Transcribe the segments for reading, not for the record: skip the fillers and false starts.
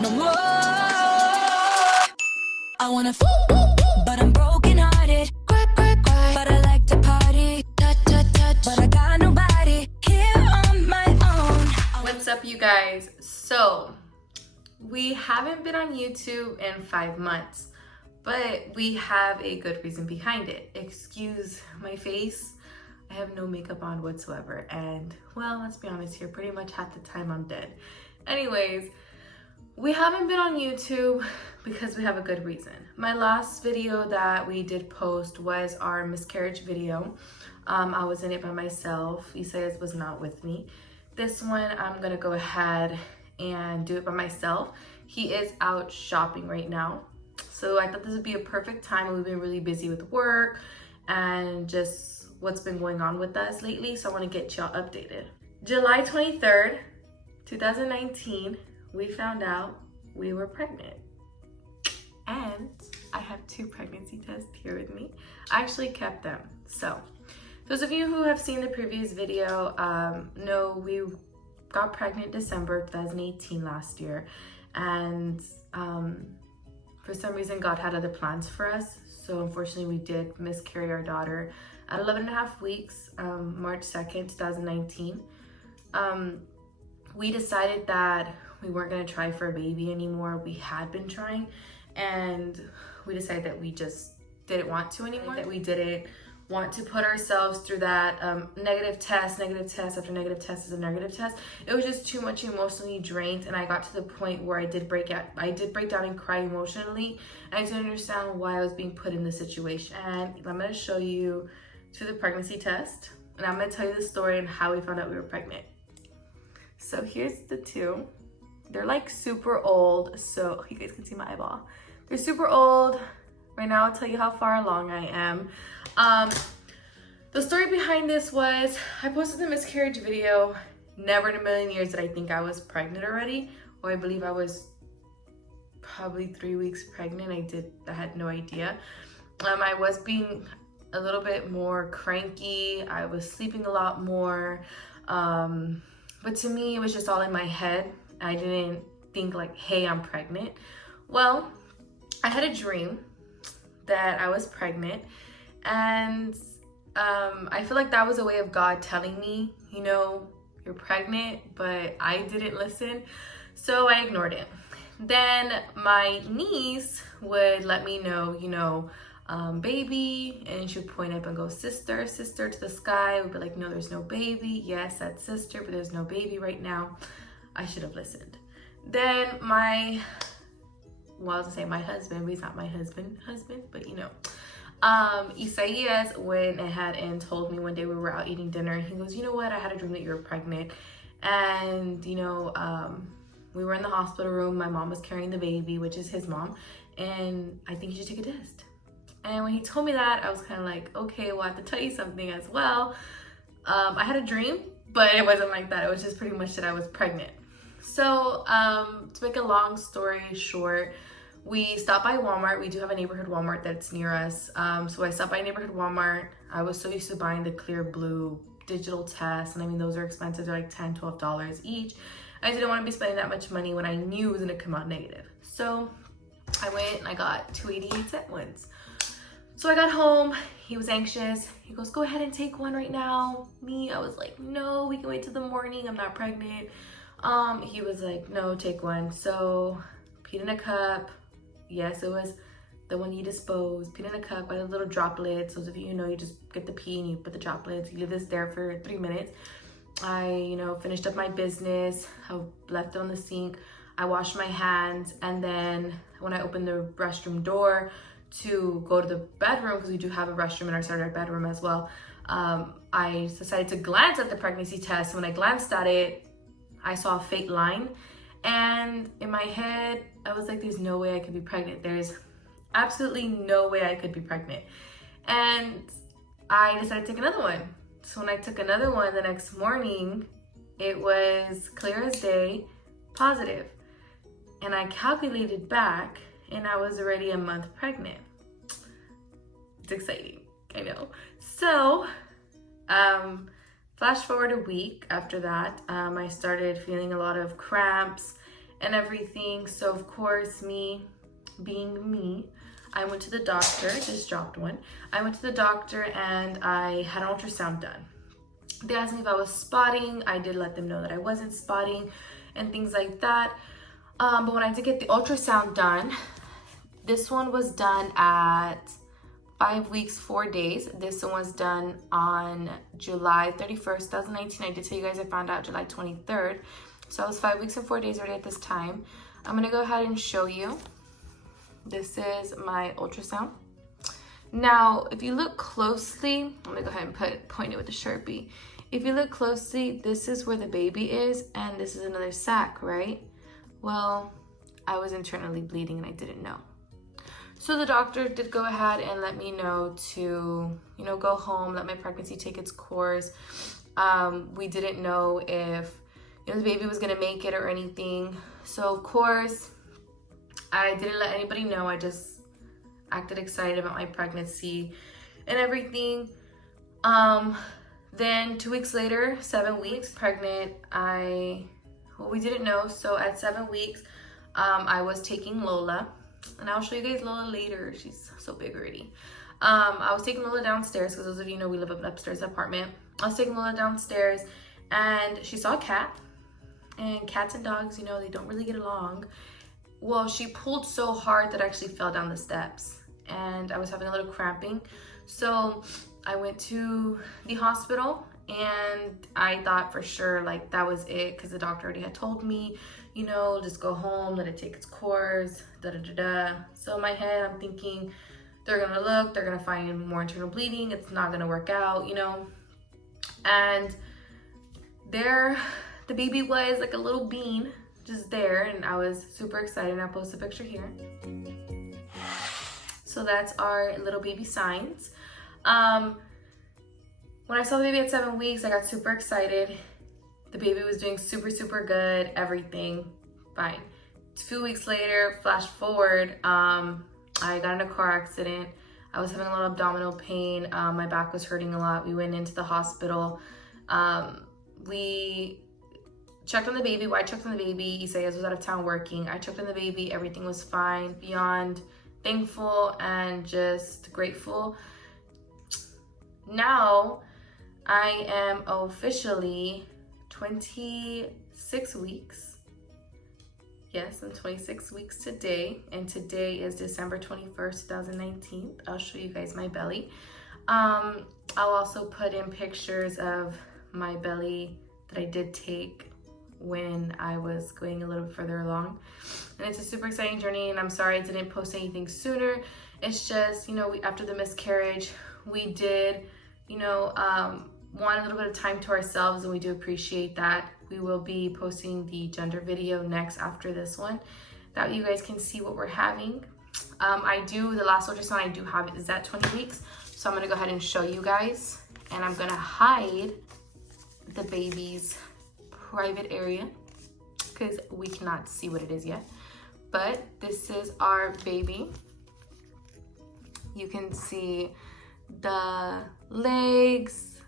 no more. I wanna but I'm broken hearted. Cry, cry, cry, but I like to party. Touch, touch, touch, but I got nobody here on my own. What's up, you guys? So we haven't been on YouTube in 5 months, but we have a good reason behind it. Excuse my face. I have no makeup on whatsoever, and well, let's be honest here, pretty much half the time I'm dead. Anyways, we haven't been on YouTube because we have a good reason. My last video that we did post was our miscarriage video. I was in it by myself. Isaias was not with me. This one, I'm gonna go ahead and do it by myself. He is out shopping right now. So I thought this would be a perfect time. We've been really busy with work and just what's been going on with us lately. So I wanna get y'all updated. July 23rd, 2019, we found out we were pregnant. And I have 2 pregnancy tests here with me. I actually kept them. So those of you who have seen the previous video know we got pregnant December 2018 last year. And for some reason, God had other plans for us. So unfortunately, we did miscarry our daughter at 11 and a half weeks, March 2nd, 2019. We decided that we weren't gonna try for a baby anymore. We had been trying, and we decided that we just didn't want to anymore, that we didn't want to put ourselves through that negative test after negative test is a negative test. It was just too much emotionally drained, and I got to the point where I did break down and cry emotionally. I didn't understand why I was being put in this situation. And I'm gonna show you to the pregnancy test, and I'm gonna tell you the story and how we found out we were pregnant. So here's the 2. They're like super old, so you guys can see my eyeball. They're super old. Right now, I'll tell you how far along I am. The story behind this was I posted the miscarriage video. Never in a million years did I think I was pregnant already, or I believe I was probably 3 weeks pregnant. I had no idea. I was being a little bit more cranky. I was sleeping a lot more. But to me, it was just all in my head. I didn't think like, hey, I'm pregnant. Well, I had a dream that I was pregnant, and I feel like that was a way of God telling me, you know, you're pregnant, but I didn't listen, so I ignored it. Then my niece would let me know, you know, baby, and she would point up and go, sister, sister, to the sky. We'd be like, no, there's no baby. Yes, that's sister, but there's no baby right now. I should have listened. Then I was gonna say my husband, but he's not my husband, but you know. Isaias went ahead and told me one day we were out eating dinner. He goes, you know what? I had a dream that you were pregnant. And, you know, we were in the hospital room. My mom was carrying the baby, which is his mom. And I think you should take a test. And when he told me that, I was kind of like, okay, well, I have to tell you something as well. I had a dream, but it wasn't like that. It was just pretty much that I was pregnant. So to make a long story short, we stopped by Walmart. We do have a neighborhood Walmart that's near us. So I stopped by a neighborhood Walmart. I was so used to buying the clear blue digital tests. And I mean, those are expensive. They're like $10, $12 each. I didn't want to be spending that much money when I knew it was going to come out negative. So I went and I got 288 set ones. So I got home. He was anxious. He goes, go ahead and take one right now. Me, I was like, no, we can wait till the morning. I'm not pregnant. He was like, no, take one. So peed in a cup. Yes, it was the one you dispose. Peed in a cup by the little droplets. Those of you who know, you just get the pee and you put the droplets. You leave this there for 3 minutes. I, you know, finished up my business. I left it on the sink. I washed my hands. And then when I opened the restroom door to go to the bedroom, because we do have a restroom in our starter bedroom as well, I decided to glance at the pregnancy test. When I glanced at it, I saw a fake line, and in my head, I was like, there's no way I could be pregnant. There's absolutely no way I could be pregnant. And I decided to take another one. So when I took another one the next morning, it was clear as day, positive. And I calculated back, and I was already a month pregnant. It's exciting, I know. So, flash forward a week after that, I started feeling a lot of cramps and everything. So of course, me being me, I went to the doctor. Just dropped one. I went to the doctor and I had an ultrasound done. They asked me if I was spotting. I did let them know that I wasn't spotting and things like that. But when I did get the ultrasound done, this one was done at 5 weeks, 4 days. This one was done on July 31st, 2019. I did tell you guys I found out July 23rd. So I was 5 weeks and 4 days already at this time. I'm gonna go ahead and show you. This is my ultrasound. Now, if you look closely, I'm gonna go ahead and point it with the Sharpie. If you look closely, this is where the baby is, and this is another sac, right? Well, I was internally bleeding and I didn't know. So the doctor did go ahead and let me know to, go home, let my pregnancy take its course. We didn't know if, the baby was gonna make it or anything. So of course, I didn't let anybody know. I just acted excited about my pregnancy and everything. Then 2 weeks later, 7 weeks pregnant, we didn't know. So at 7 weeks, I was taking Lola, and I'll show you guys Lola later. She's so big already. I was taking Lola downstairs, because those of you know we live in an upstairs apartment. I was taking Lola downstairs, and she saw a cat, and cats and dogs, they don't really get along. Well, she pulled so hard that I actually fell down the steps, and I was having a little cramping. So I went to the hospital, and I thought for sure that was it, because the doctor already had told me, just go home, let it take its course, So in my head, I'm thinking they're gonna look, they're gonna find more internal bleeding, it's not gonna work out, And there, the baby was like a little bean just there, and I was super excited, and I'll post a picture here. So that's our little baby signs. When I saw the baby at 7 weeks, I got super excited. The baby was doing super, super good, everything fine. 2 weeks later, flash forward, I got in a car accident. I was having a lot of abdominal pain. My back was hurting a lot. We went into the hospital. We checked on the baby. Well, I checked on the baby. Isaias was out of town working. I checked on the baby. Everything was fine. Beyond thankful and just grateful. Now, I am officially 26 weeks. Yes, I'm 26 weeks today, and today is December 21st, 2019. I'll show you guys my belly. I'll also put in pictures of my belly that I did take when I was going a little bit further along. And it's a super exciting journey, and I'm sorry I didn't post anything sooner. It's just, after the miscarriage, we did, want a little bit of time to ourselves, and we do appreciate that. We will be posting the gender video next after this one, that you guys can see what we're having. The last ultrasound I do have is at 20 weeks. So I'm gonna go ahead and show you guys, and I'm gonna hide the baby's private area because we cannot see what it is yet. But this is our baby. You can see the legs,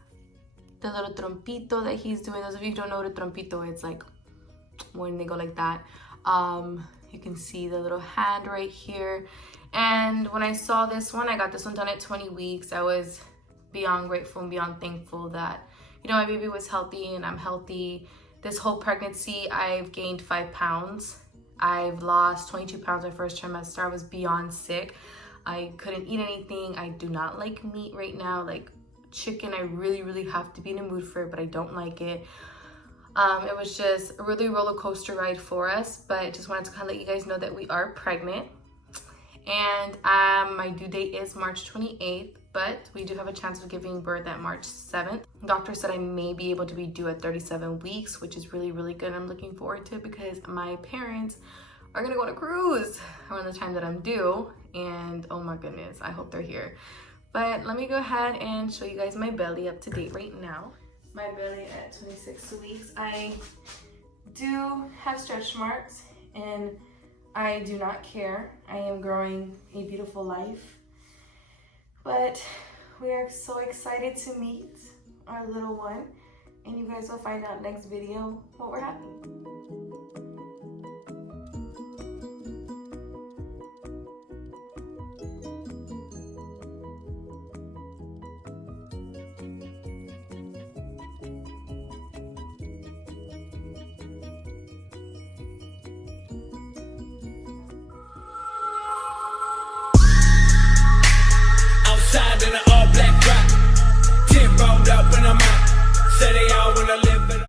the little trompito that he's doing. Those of you who don't know what a trompito is, like when they go like that. You can see the little hand right here. And when I saw this one, I got this one done at 20 weeks. I was beyond grateful and beyond thankful that, my baby was healthy and I'm healthy. This whole pregnancy, I've gained 5 pounds. I've lost 22 pounds my first trimester. I was beyond sick. I couldn't eat anything. I do not like meat right now. Like chicken, I really, really have to be in a mood for it, but I don't like it. It was just a really roller coaster ride for us, but I just wanted to kind of let you guys know that we are pregnant. And my due date is March 28th, but we do have a chance of giving birth at March 7th. The doctor said I may be able to be due at 37 weeks, which is really, really good. I'm looking forward to it because my parents are gonna go on a cruise around the time that I'm due, and oh my goodness, I hope they're here. But let me go ahead and show you guys my belly up to date right now. My belly at 26 weeks. I do have stretch marks, and I do not care. I am growing a beautiful life. But we are so excited to meet our little one, and you guys will find out next video what we're having.